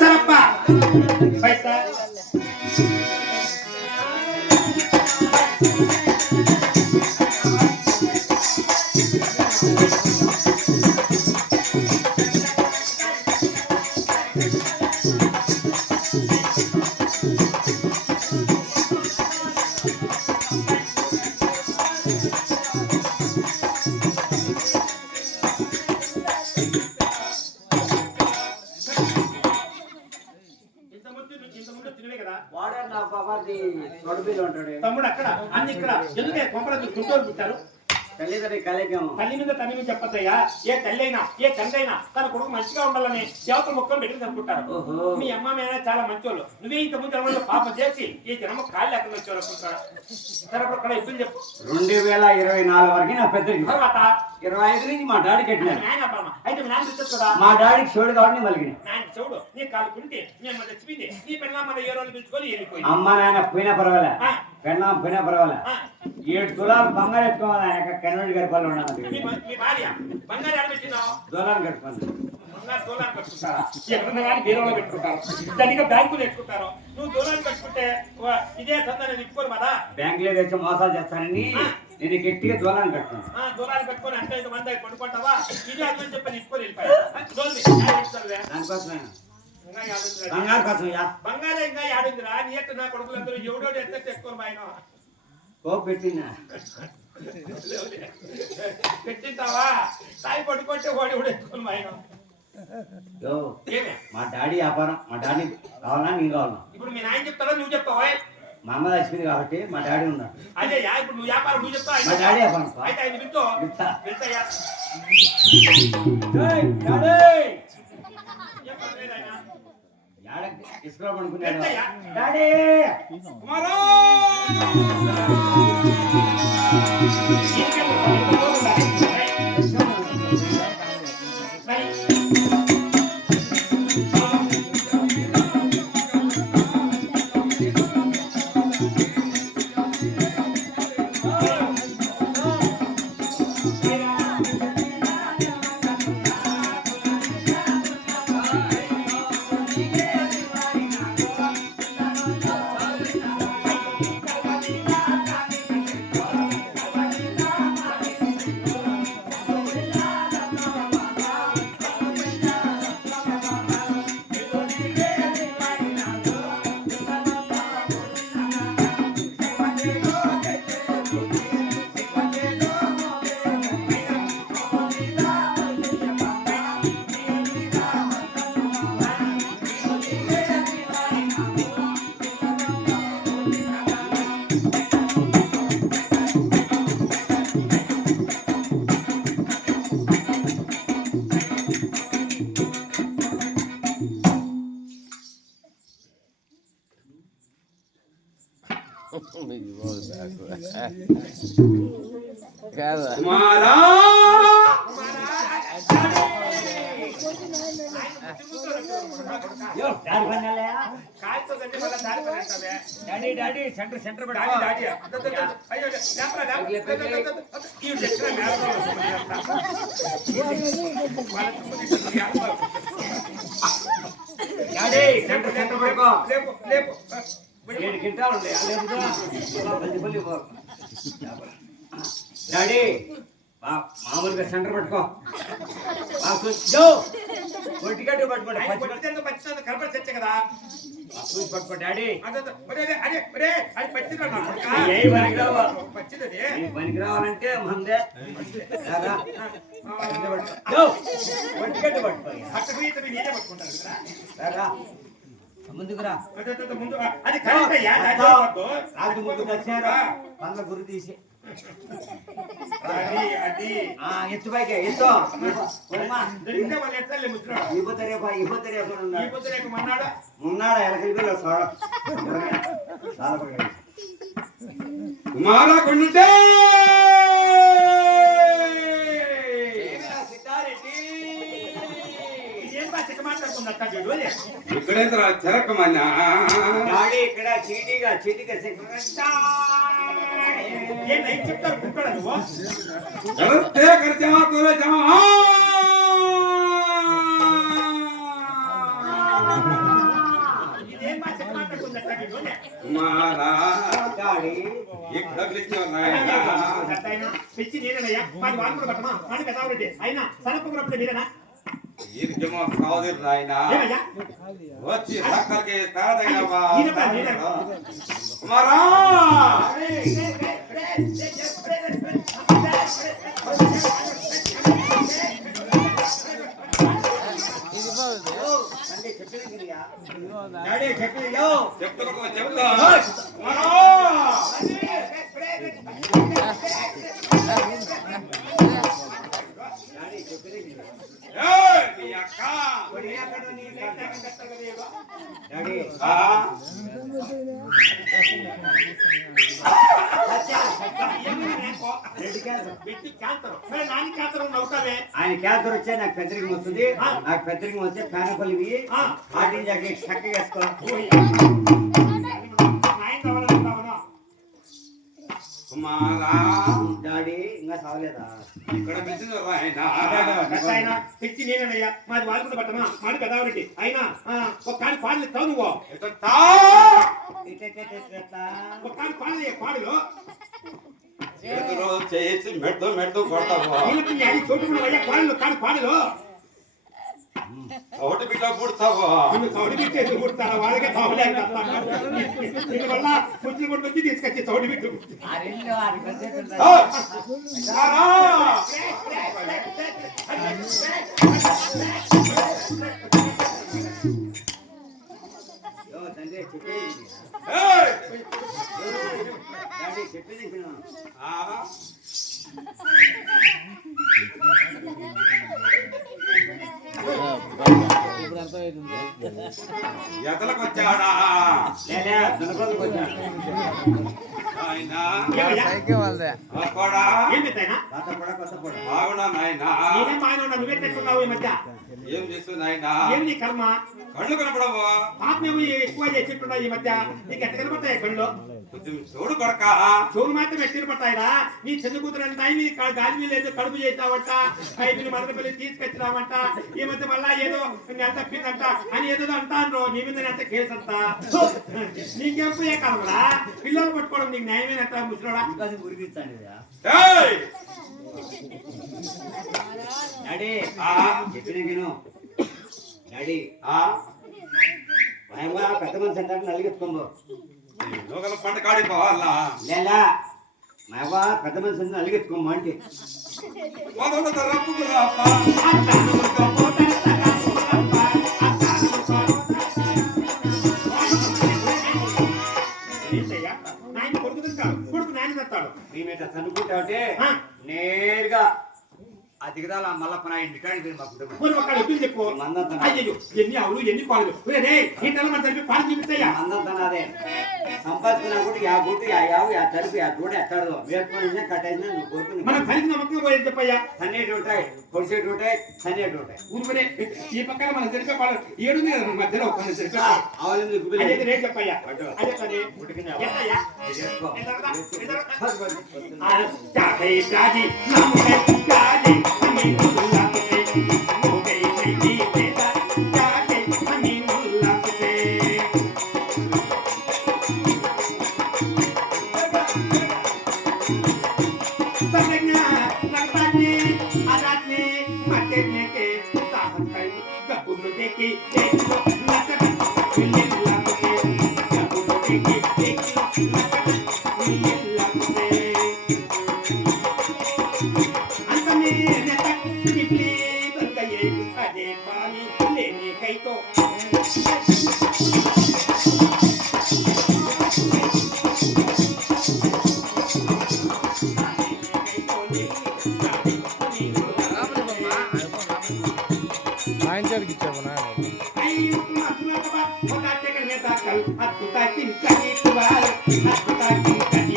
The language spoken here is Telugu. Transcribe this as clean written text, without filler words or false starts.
సరప్ప పైసా తమ్ముడు అక్కడ అన్ని ఇక్కడ ఎందుకే కొంపలకు గుంటూరు పుట్టారు తల్లి మీద తల్లి మీద చెప్పద్దయ్యా ఏ తల్లి అయినా ఏ తండ్రి అయినా తన కొడుకు మంచిగా ఉండాలని దేవతల మొక్కలు పెట్టి అనుకుంటారు. మీ అమ్మ మీద చాలా మంచోళ్ళు నువ్వే ఇంత ముందు జన్మలో పాప చేసి ఈ జన్మ కాళ్ళు ఎక్కడ వచ్చారు అనుకుంటారా? సరే అప్పుడు అక్కడ ఎప్పుడు చెప్పు 2024 వరకు నా పెద్దకి తర్వాత 25 నుంచి మా డాడీ కట్టినాను. అయితే మీ నాన్న తెచ్చు కదా మా డాడీకి చూడు కాబట్టి మలిగిన నాయన చూడు నీ కాలు కుంటే నీ అమ్మ చచ్చిపోయింది నీ పెళ్ళ మన ఏ రోజులు పిలుచుకొని వెళ్ళిపోయింది. అమ్మ నాయన పోయినా పర్వాలే పెళ్ళాం పోయినా పర్వాలే 7 తులాలు బంగారు ఎత్తుకోవాలి ఆయన కన్వెంట్ గారి పనులు ఉన్నాను. మీ భార్య బంగారు ఆడ పెట్టినావు తులాలు కట్టుకోండి బంగారు తులాలు కట్టుకుంటారా? ఎవరన్నా కానీ బీరువాలో పెట్టుకుంటారు దానిగా బ్యాంకులు పెట్టుకుంటారు. నువ్వు తులాలు కట్టుకుంటే ఇదే సందని నిప్పుకోరు కదా బ్యాంకులో తెచ్చి మోసాలు చేస్తానని నేను గట్టిగా దూలాన్ని కట్టుకున్నాను. దూరాలు కట్టుకొని అంటే 5 మంది పడుకుంటావా ఇదే అదని చెప్పి నిప్పుకొని వెళ్ళిపోయా దానికోసమే బంగారు కోసం బంగారం ఇంకా యాడుందిరా నీ ఎట్ట నా కొడుకులందరూ ఎవడోడు ఎంత తెచ్చుకోను ఆయన కోపు పెట్టినా పెట్టింటావా తాయి పట్టుకుంటే వాడు ఎవడు ఎత్తుకోను ఆయన మా డాడీ వ్యాపారం మా డాడీ కావాలా నేను కావాలా ఇప్పుడు మీ నాయన చెప్తారా నువ్వు చెప్తావా? మా అమ్మ చచ్చిపోయింది కాబట్టి మా డాడీ ఉన్నాడు. అదే ఇప్పుడు నువ్వు వ్యాపారం నువ్వు చెప్తావు మా డాడీ వ్యాపారం అయితే ఆయన వింటూ ఇసుకలో పడుకున్నాడు daddy daddy centre centre daddy మామూలుగా సెంటర్ పట్టుకో పొట్టిగట్టు పట్టుకోండి కనపడి తెచ్చే కదా పట్టుకో డాడీ పనికి రావాలంటే మందే పొట్టిగట్టు పట్టుకో ముందుకురా రాజు ముందుకు వచ్చారా పండ్ల గురి తీసి ఎత్తు పైకి ఎత్తు మున్నాడా ఎలకలు కుమారా కొండుంటే ఇక్కడ చెరకమన్నా ఇక్కడ చీటీగా చీటిగా చెప్తారు ఇదేం భాష మాట్లాడుతుంది అట్లా నీతోనే? కుమారా డాడీ ఎక్కడ పిలిచావు నాయనా అయినా పిచ్చి నేనేనయ్యా మాది వాళ్ళు కూడా పట్టమా మాది పెద్దవాడి అయినా సనపకున్నప్పుడు మీరేనా ఈరికేమో కావదు నాయనా ఏమయ్యా వచ్చి సక్కలకి తాదైనవా ఈయన కుమారా డాడీ చెప్పింది యో చెప్తా కుమారా డాడీ చెప్పింది ఏయ్ నీ అక్క డాడీ ఆ వ్యక్తి క్యాన్సర్ నాని క్యాన్సర్ నవ్వుతావే ఆయన క్యాన్సర్ వచ్చే నాకు పెద్దరికం వస్తుంది నాకు పెద్దరికం వస్తే ప్యానపల్లి ఇవి వాటిని జాకెట్ చక్కగా వేసుకో నాయన కావాలనుకుంటావనా కుమారా డాడీ ఇంకా సావలేదా ఇక్కడ పిలిచిన రాయనా అయినా పిచ్చి నేనేనయ్యా మాది వాళ్ళు కూడా పట్టమా మాది పెద్దవాడి అయినా ఒక కాడి పాడలు ఇస్తావు నువ్వు ఎట్టా ఒక కాడి పాడలే పాడులో చేతులు చేసి మెట్టు కొడతావు వీళ్ళకి అది చోటు అయ్యా పాడలు కాడి పాడులో ఒకటి బిడ్డ పుడతావు నిన్ను సౌడి బిడ్డ ఎందుకు పుడతారా వాళ్ళకే సౌలేక దీనివల్ల పుచ్చి గుడి నుంచి తీసుకొచ్చి సౌడి బిడ్డ తండ్రి చెప్పేది డాడీ చెప్పేది విను. ఎదలకు వచ్చాడా లేలే, దునకొండకు వచ్చాను. నాయనా ఏమయ్యా? కూడా ఏం పెట్టాయినా కొత్త పొడ, కొత్త పొడ. బాగున్నా నాయనా నేనేం బాగానే ఉన్నా నువ్వే తెచ్చుకున్నావు ఈ మధ్య ఏం చేస్తుంది నాయనా ఏం నీ కర్మ కళ్ళు కనపడవు పాపమేమో ఎక్కువ చేసిట్టున్నావు ఈ మధ్య నీకు ఎట్ట కనపడతాయి కళ్ళు కొంచెం చూడు కొడక చూడు మాత్రం ఎట్ట కనపడతాయిరా నీ చిన్న కూతురు అంతా నీ గాలి లేదు కడుపు చేసావంట ఐదు మదనపల్లి తీసుకొచ్చినావంట ఈ మధ్య మళ్ళా ఏదో నెల తప్పిందంట అని ఏదో అంటాను నీ మీద అంత కేసు అంతా నీకెప్పుడు ఏ కాలమరా పిల్లలు పట్టుకోవడం నీకు న్యాయమేనంట ముసలోడా ఇంకా అది ఉరికిస్తాను కదా. ఏయ్ డాడీ చెప్పిన విను. డాడీ భయంగా పెద్ద మనిషి అంటే నలిగెత్తుకోబో లోకల పంట కాడిపోవాలా లేదా మావా పెద్ద మనిషి అంటే నలిగెత్తుకోమో అంటే మొదట రప్పుకురా అప్ప ఏంటయ్యా నాయన కొడుకు తింటాడు కొడుకు నాయన తింటాడు నీ మీద చనుకుంటావంటే నేరుగా ఆ దిగదాల మల్లప్ప నా ఇంటికాడికి మా కుటుంబం కొన్ని ఒక్క ఎప్పుడు చెప్పు మందంతా అయ్యో ఎన్ని ఆవులు ఎన్ని పాలు ఈ నెల మన తల్లి పాలు చూపిస్తాయా మందంతా నాదే సంపాదించినా కూడా యా గుట్టు యా యావు యా తలుపు యా తోడు ఎత్తాడు వేసుకొని కట్టేసినా నువ్వు కోరుకుని మనం కలిసి నమ్మకం పోయేది చెప్పయ్యా సన్నేటి ఉంటాయి పొడిసేటి ఉంటాయి సన్నేటి ఉంటాయి ఊరుకునే ఈ పక్కన మనం తెలిపే పాలు ఏడు మధ్యలో కొన్ని తెలిపే అవన్నీ గుబిలి అదే రేట్ చెప్పయ్యా అదే పని ఉడికిన ఎంతయ్యా? చేసుకో. చాకై చాది నామకై చాది అన్ని ముల్లాకుతే ఓకై కై తేదా చాకై అన్ని ముల్లాకుతే సగనా నర్తానే ఆదానే మటనే కే తాహతై కబులు దేకి దేకో లతక మిల్లెల్లాకుతే కబులు దేకి దేకో లతక మిల్లెల్లాకుతే अंतमे नटक निकले बन गए अजय पानी लेने कई तो అద్భుత కింకని కువాల్ అద్భుత కింకని